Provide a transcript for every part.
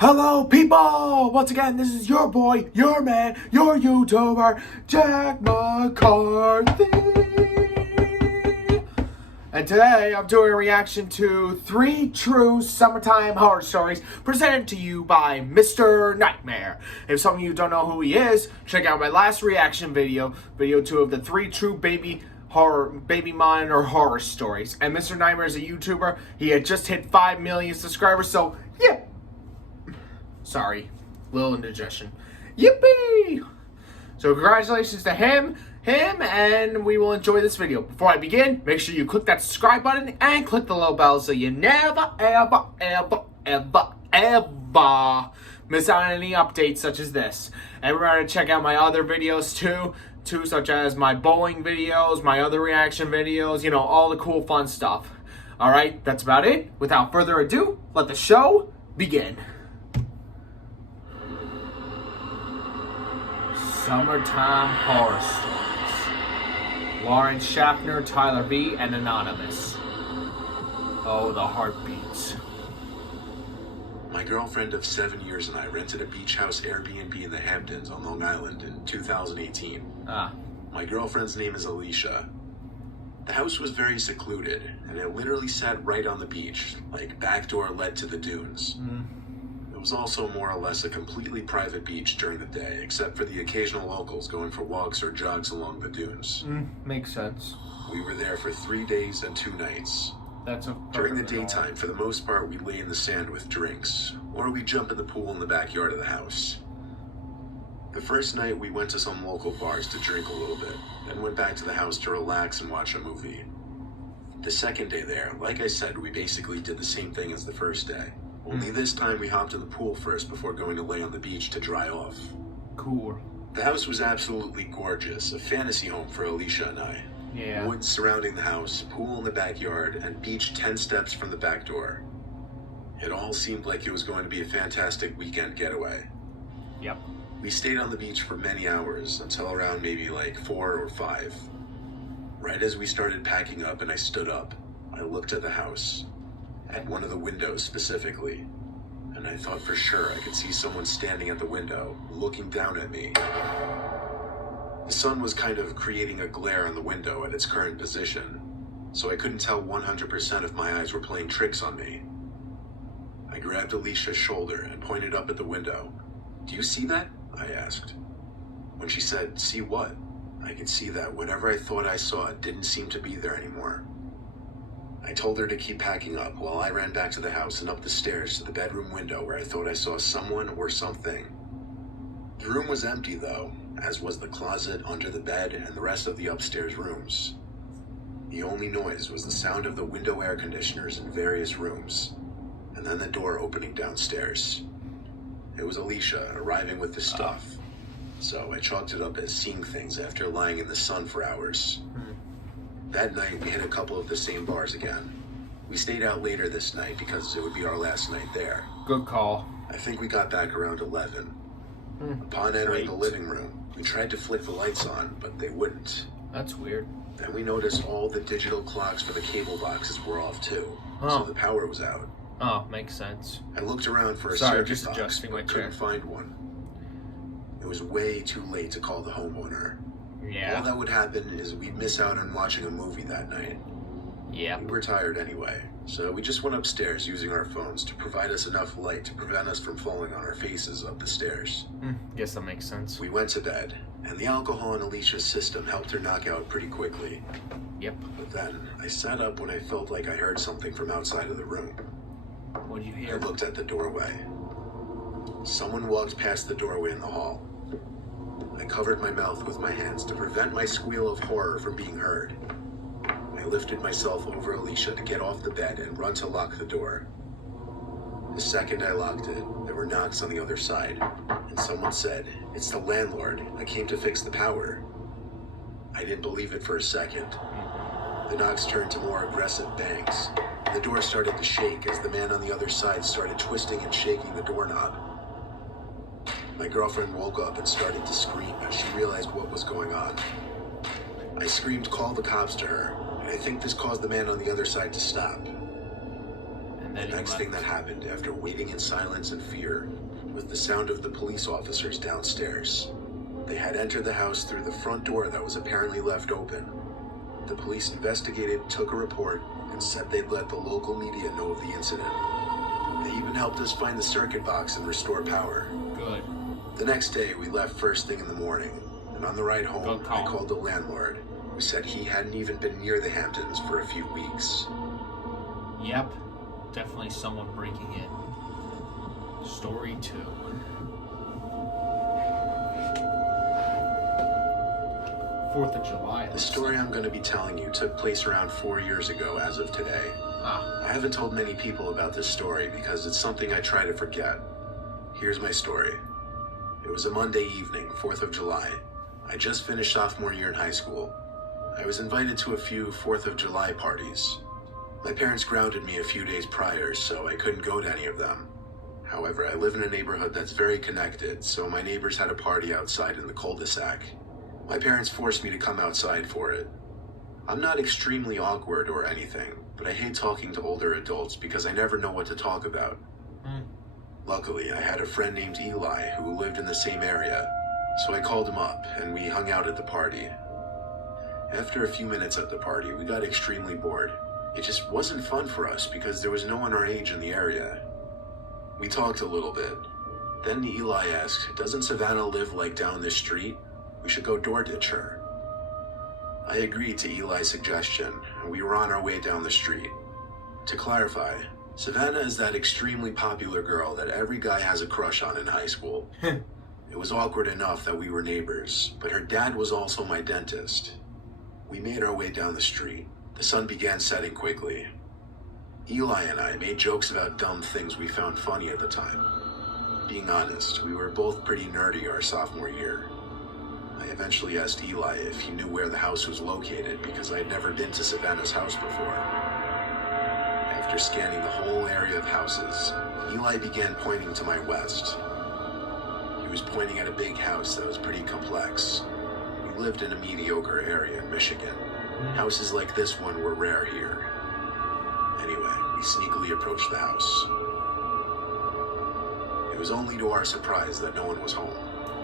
Hello people! Once again, this is your boy, your man, your YouTuber, Jack McCarthy! And today I'm doing a reaction to 3 true summertime horror stories presented to you by Mr. Nightmare. If some of you don't know who he is, check out my last reaction video 2 of the 3 true baby monitor horror stories. And Mr. Nightmare is a YouTuber. He had just hit 5 million subscribers, so yeah. Sorry, little indigestion. Yippee! So congratulations to him, and we will enjoy this video. Before I begin, make sure you click that subscribe button and click the little bell so you never, ever miss out on any updates such as this. And remember to check out my other videos too, such as my bowling videos, my other reaction videos, all the cool fun stuff. Alright, that's about it. Without further ado, let the show begin. Summertime Horror Stories. Lawrence Schaffner, Tyler B., and Anonymous. Oh, the heartbeats. My girlfriend of 7 years and I rented a beach house Airbnb in the Hamptons on Long Island in 2018. My girlfriend's name is Alicia. The house was very secluded, and it literally sat right on the beach, like back door led to the dunes. It was also more or less a completely private beach during the day, except for the occasional locals going for walks or jogs along the dunes. Makes sense. We were there for 3 days and 2 nights. During the daytime, for the most part, we lay in the sand with drinks, or we jump in the pool in the backyard of the house. The first night, we went to some local bars to drink a little bit, then went back to the house to relax and watch a movie. The second day there, like I said, we basically did the same thing as the first day. Only this time we hopped in the pool first before going to lay on the beach to dry off. Cool. The house was absolutely gorgeous, a fantasy home for Alicia and I. Yeah. Woods surrounding the house, pool in the backyard, and beach 10 steps from the back door. It all seemed like it was going to be a fantastic weekend getaway. Yep. We stayed on the beach for many hours, until around maybe like 4 or 5. Right as we started packing up and I stood up, I looked at the house. At one of the windows specifically, and I thought for sure I could see someone standing at the window, looking down at me. The sun was kind of creating a glare on the window at its current position, so I couldn't tell 100% if my eyes were playing tricks on me. I grabbed Alicia's shoulder and pointed up at the window. "Do you see that?" I asked. When she said, "See what?" I could see that whatever I thought I saw didn't seem to be there anymore. I told her to keep packing up while I ran back to the house and up the stairs to the bedroom window where I thought I saw someone or something. The room was empty though, as was the closet, under the bed, and the rest of the upstairs rooms. The only noise was the sound of the window air conditioners in various rooms, and then the door opening downstairs. It was Alicia arriving with the stuff, so I chalked it up as seeing things after lying in the sun for hours. That night, we hit a couple of the same bars again. We stayed out later this night because it would be our last night there. Good call. I think we got back around 11. Upon entering the living room, we tried to flick the lights on, but they wouldn't. That's weird. Then we noticed all the digital clocks for the cable boxes were off too, so the power was out. Oh, makes sense. I looked around for a Sorry, circuit just box, adjusting my but chair. couldn't find one. It was way too late to call the homeowner. Yeah. All that would happen is we'd miss out on watching a movie that night. Yeah. We were tired anyway, so we just went upstairs using our phones to provide us enough light to prevent us from falling on our faces up the stairs. Guess that makes sense. We went to bed, and the alcohol in Alicia's system helped her knock out pretty quickly. Yep. But then, I sat up when I felt like I heard something from outside of the room. What did you I hear? looked at the doorway. Someone walked past the doorway in the hall. I covered my mouth with my hands to prevent my squeal of horror from being heard. I lifted myself over Alicia to get off the bed and run to lock the door. The second I locked it, there were knocks on the other side, and someone said, "It's the landlord. I came to fix the power." I didn't believe it for a second. The knocks turned to more aggressive bangs. The door started to shake as the man on the other side started twisting and shaking the doorknob. My girlfriend woke up and started to scream as she realized what was going on. I screamed, "Call the cops," to her, and I think this caused the man on the other side to stop. The next thing that happened after waiting in silence and fear was the sound of the police officers downstairs. They had entered the house through the front door that was apparently left open. The police investigated, took a report, and said they'd let the local media know of the incident. They even helped us find the circuit box and restore power. Good. The next day, we left first thing in the morning, and on the ride home, I called the landlord, who said he hadn't even been near the Hamptons for a few weeks. Yep, definitely someone breaking in. Story 2. Fourth of July. The story I'm going to be telling you took place around 4 years ago as of today. I haven't told many people about this story because it's something I try to forget. Here's my story. It was a Monday evening, 4th of July. I just finished sophomore year in high school. I was invited to a few 4th of July parties. My parents grounded me a few days prior, so I couldn't go to any of them. However, I live in a neighborhood that's very connected, so my neighbors had a party outside in the cul-de-sac. My parents forced me to come outside for it. I'm not extremely awkward or anything, but I hate talking to older adults because I never know what to talk about. Luckily, I had a friend named Eli who lived in the same area, so I called him up and we hung out at the party. After a few minutes at the party, we got extremely bored. It just wasn't fun for us because there was no one our age in the area. We talked a little bit. Then Eli asked, "Doesn't Savannah live like down this street? We should go door ditch her." I agreed to Eli's suggestion, and we were on our way down the street. To clarify, Savannah is that extremely popular girl that every guy has a crush on in high school. It was awkward enough that we were neighbors, but her dad was also my dentist. We made our way down the street. The sun began setting quickly. Eli and I made jokes about dumb things we found funny at the time. Being honest, we were both pretty nerdy our sophomore year. I eventually asked Eli if he knew where the house was located because I had never been to Savannah's house before. After scanning the whole area of houses, Eli began pointing to my west. He was pointing at a big house that was pretty complex. We lived in a mediocre area in Michigan. Houses like this one were rare here. Anyway, we sneakily approached the house. It was only to our surprise that no one was home.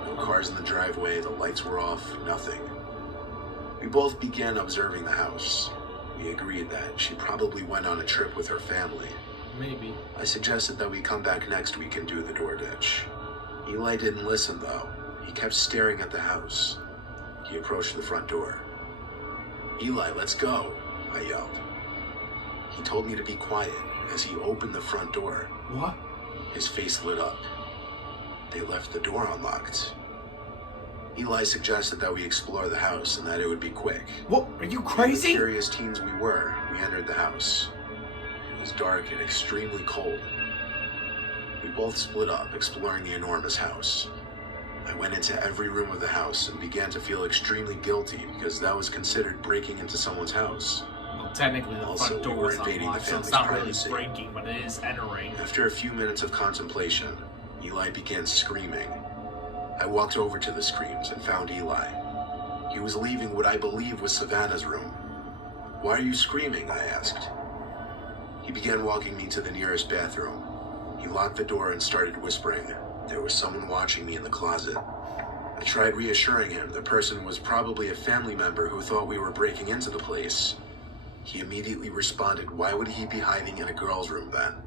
No cars in the driveway, the lights were off, nothing. We both began observing the house. We agreed that she probably went on a trip with her family. Maybe. I suggested that we come back next week and do the door ditch. Eli didn't listen though. He kept staring at the house. He approached the front door. "Eli, let's go," I yelled. He told me to be quiet as he opened the front door. What? His face lit up. They left the door unlocked. Eli suggested that we explore the house and that it would be quick. What? Are you crazy? Curious teens we were, we entered the house. It was dark and extremely cold. We both split up, exploring the enormous house. I went into every room of the house and began to feel extremely guilty because that was considered breaking into someone's house. Well, technically the Also, front door we were is invading unlocked, the so it's family's not really privacy. breaking, but it is entering. After a few minutes of contemplation, Eli began screaming. I walked over to the screams and found Eli. He was leaving what I believe was Savannah's room. "Why are you screaming?" I asked. He began walking me to the nearest bathroom. He locked the door and started whispering. There was someone watching me in the closet. I tried reassuring him the person was probably a family member who thought we were breaking into the place. He immediately responded, "Why would he be hiding in a girl's room then?"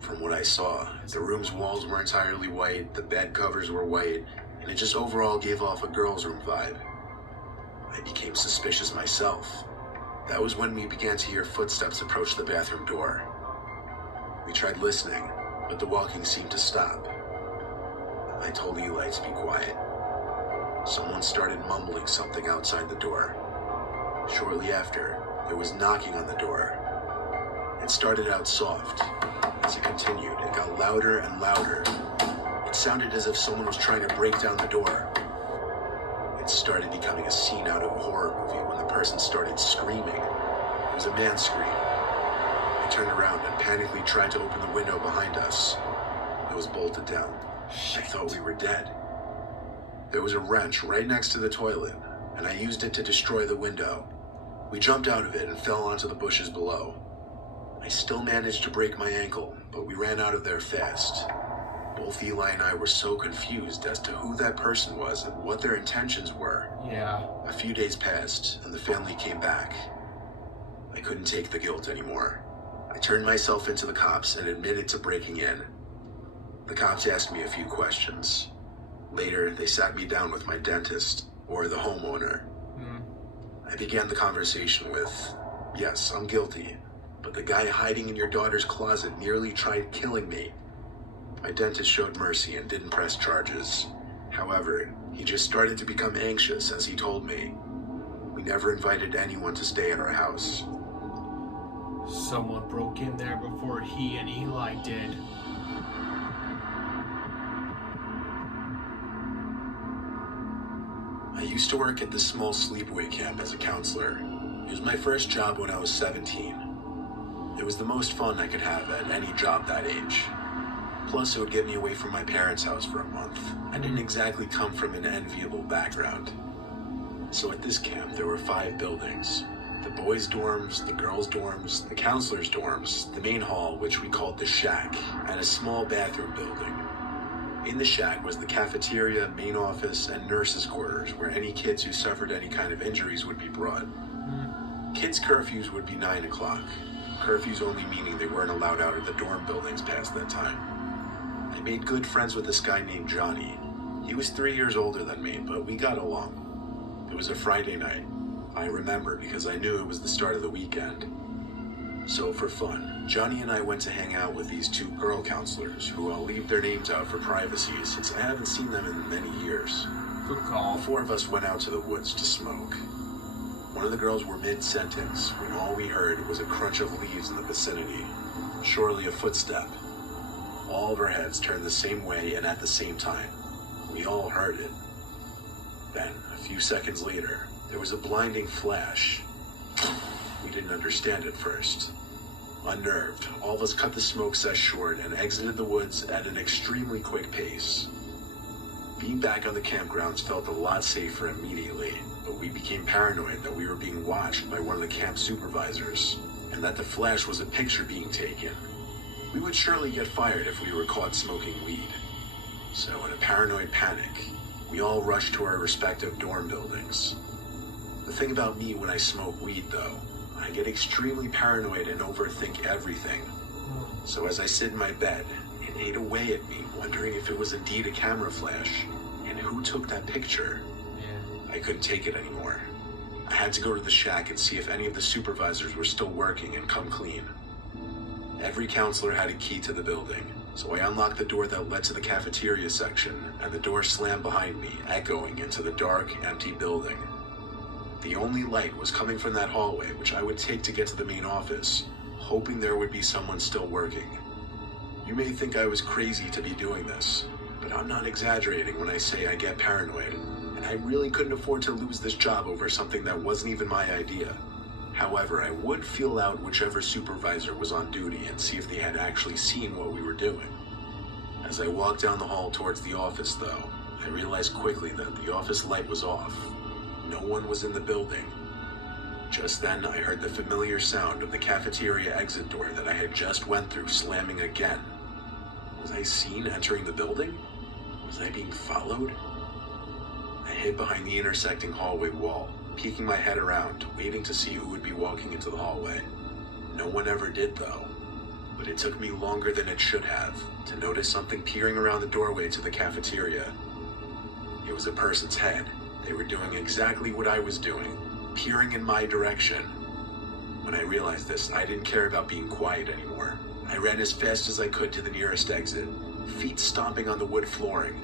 From what I saw, the room's walls were entirely white, the bed covers were white, and it just overall gave off a girl's room vibe. I became suspicious myself. That was when we began to hear footsteps approach the bathroom door. We tried listening, but the walking seemed to stop. I told Eli to be quiet. Someone started mumbling something outside the door. Shortly after, there was knocking on the door. It started out soft. As it continued, it got louder and louder. It sounded as if someone was trying to break down the door. It started becoming a scene out of a horror movie when the person started screaming. It was a man's scream. I turned around and panically tried to open the window behind us. It was bolted down. I thought we were dead. There was a wrench right next to the toilet, and I used it to destroy the window. We jumped out of it and fell onto the bushes below. I I still managed to break my ankle, but we ran out of there fast. Both Eli and I were so confused as to who that person was and what their intentions were. Yeah. A few days passed, and the family came back. I couldn't take the guilt anymore. I turned myself into the cops and admitted to breaking in. The cops asked me a few questions. Later, they sat me down with my dentist, or the homeowner. I began the conversation with, "Yes, I'm guilty, but the guy hiding in your daughter's closet nearly tried killing me." My dentist showed mercy and didn't press charges. However, he just started to become anxious as he told me. We never invited anyone to stay at our house. Someone broke in there before he and Eli did. I used to work at this small sleepaway camp as a counselor. It was my first job when I was 17. It was the most fun I could have at any job that age. Plus, it would get me away from my parents' house for a month. I didn't exactly come from an enviable background. So at this camp, there were 5 buildings. The boys' dorms, the girls' dorms, the counselors' dorms, the main hall, which we called the shack, and a small bathroom building. In the shack was the cafeteria, main office, and nurses' quarters, where any kids who suffered any kind of injuries would be brought. Kids' curfews would be 9 o'clock. Curfews only meaning they weren't allowed out of the dorm buildings past that time. I made good friends with this guy named Johnny. He was 3 years older than me, but we got along. It was a Friday night. I remember because I knew it was the start of the weekend. So for fun, Johnny and I went to hang out with these 2 girl counselors, who I'll leave their names out for privacy since I haven't seen them in many years. Good call. All 4 of us went out to the woods to smoke. One of the girls were mid-sentence when all we heard was a crunch of leaves in the vicinity, surely a footstep. All of our heads turned the same way and at the same time. We all heard it. Then, a few seconds later, there was a blinding flash. We didn't understand at first. Unnerved, all of us cut the smoke sesh short and exited the woods at an extremely quick pace. Being back on the campgrounds felt a lot safer immediately, but we became paranoid that we were being watched by one of the camp supervisors, and that the flash was a picture being taken. We would surely get fired if we were caught smoking weed. So in a paranoid panic, we all rushed to our respective dorm buildings. The thing about me when I smoke weed, though, I get extremely paranoid and overthink everything. So as I sit in my bed, it ate away at me, wondering if it was indeed a camera flash, and who took that picture. I couldn't take it anymore. I had to go to the shack and see if any of the supervisors were still working and come clean. Every counselor had a key to the building, so I unlocked the door that led to the cafeteria section, and the door slammed behind me, echoing into the dark, empty building. The only light was coming from that hallway, which I would take to get to the main office, hoping there would be someone still working. You may think I was crazy to be doing this, but I'm not exaggerating when I say I get paranoid, and I really couldn't afford to lose this job over something that wasn't even my idea. However, I would feel out whichever supervisor was on duty and see if they had actually seen what we were doing. As I walked down the hall towards the office, though, I realized quickly that the office light was off. No one was in the building. Just then, I heard the familiar sound of the cafeteria exit door that I had just went through slamming again. Was I seen entering the building? Was I being followed? I hid behind the intersecting hallway wall, peeking my head around, waiting to see who would be walking into the hallway. No one ever did, though. But it took me longer than it should have to notice something peering around the doorway to the cafeteria. It was a person's head. They were doing exactly what I was doing, peering in my direction. When I realized this, I didn't care about being quiet anymore. I ran as fast as I could to the nearest exit, feet stomping on the wood flooring.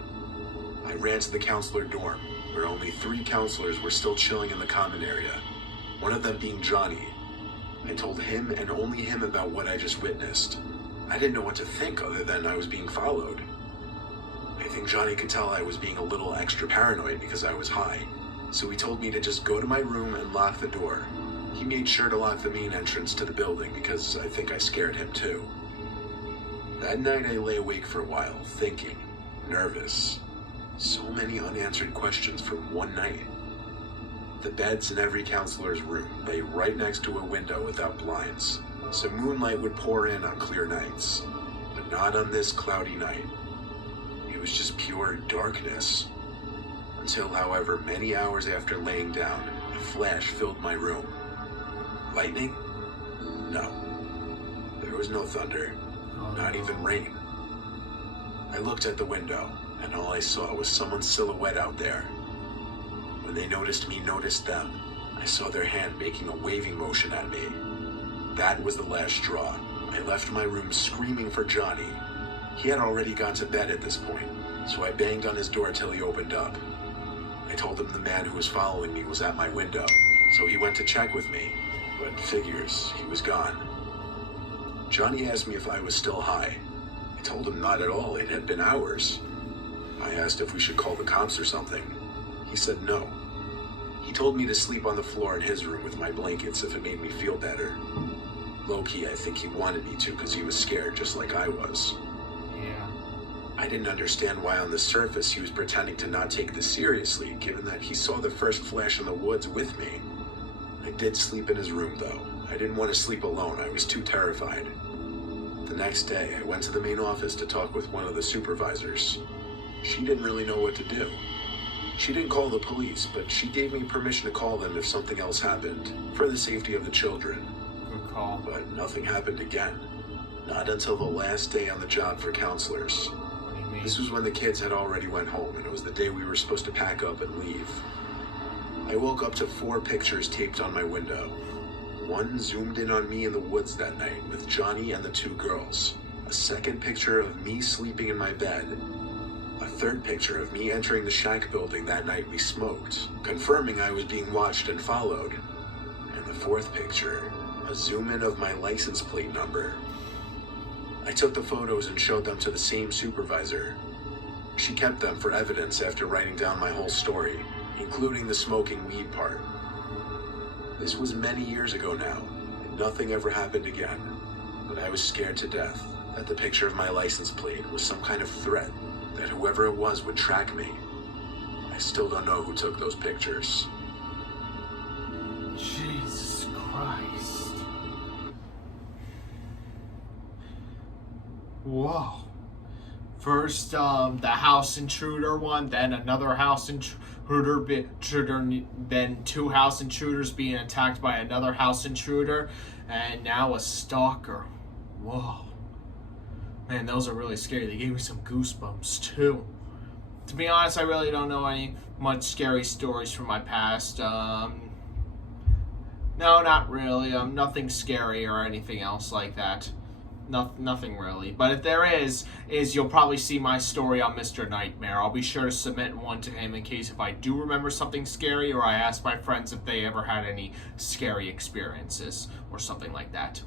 I ran to the counselor dorm, where only 3 counselors were still chilling in the common area, one of them being Johnny. I told him and only him about what I just witnessed. I didn't know what to think other than I was being followed. I think Johnny could tell I was being a little extra paranoid because I was high, so he told me to just go to my room and lock the door. He made sure to lock the main entrance to the building because I think I scared him too. That night I lay awake for a while, thinking, nervous. So many unanswered questions from one night. The beds in every counselor's room lay right next to a window without blinds. Some moonlight would pour in on clear nights, but not on this cloudy night. It was just pure darkness. Until, however, many hours after laying down, a flash filled my room. Lightning? No. There was no thunder, not even rain. I looked at the window, and all I saw was someone's silhouette out there. When they noticed me noticed them, I saw their hand making a waving motion at me. That was the last straw. I left my room screaming for Johnny. He had already gone to bed at this point, so I banged on his door till he opened up. I told him the man who was following me was at my window, so he went to check with me, but figures, he was gone. Johnny asked me if I was still high. I told him not at all, it had been hours. I asked if we should call the cops or something. He said no. He told me to sleep on the floor in his room with my blankets if it made me feel better. Low-key, I think he wanted me to because he was scared just like I was. Yeah. I didn't understand why on the surface he was pretending to not take this seriously, given that he saw the first flash in the woods with me. I did sleep in his room, though. I didn't want to sleep alone. I was too terrified. The next day, I went to the main office to talk with one of the supervisors. She didn't really know what to do. She didn't call the police, but she gave me permission to call them if something else happened, for the safety of the children. Good call. But nothing happened again. Not until the last day on the job for counselors. What do you mean? This was when the kids had already went home, and it was the day we were supposed to pack up and leave. I woke up to 4 pictures taped on my window. One zoomed in on me in the woods that night with Johnny and the 2 girls. A second picture of me sleeping in my bed. A third picture of me entering the shack building that night we smoked, confirming I was being watched and followed. And the fourth picture, a zoom in of my license plate number. I took the photos and showed them to the same supervisor. She kept them for evidence after writing down my whole story, including the smoking weed part. This was many years ago now, and nothing ever happened again. But I was scared to death that the picture of my license plate was some kind of threat, that whoever it was would track me. I still don't know who took those pictures. Jesus Christ. Whoa. First, the house intruder one, then another house intruder, then 2 house intruders being attacked by another house intruder, and now a stalker. Whoa. Man, those are really scary. They gave me some goosebumps, too. To be honest, I really don't know any much scary stories from my past. No, not really. Nothing scary or anything else like that. Nothing really. But if there is you'll probably see my story on Mr. Nightmare. I'll be sure to submit one to him in case if I do remember something scary, or I ask my friends if they ever had any scary experiences or something like that.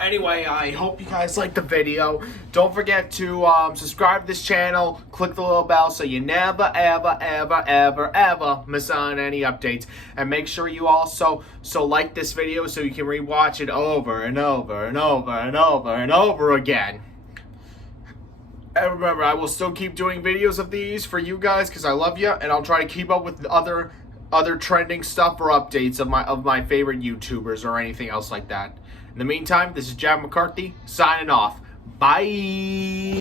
Anyway, I hope you guys liked the video. Don't forget to subscribe to this channel, click the little bell so you never, ever miss on any updates. And make sure you also like this video so you can rewatch it over and over and over and over and over again. And remember, I will still keep doing videos of these for you guys because I love you, and I'll try to keep up with other trending stuff or updates of my favorite YouTubers or anything else like that. In the meantime, this is Jack McCarthy signing off. Bye.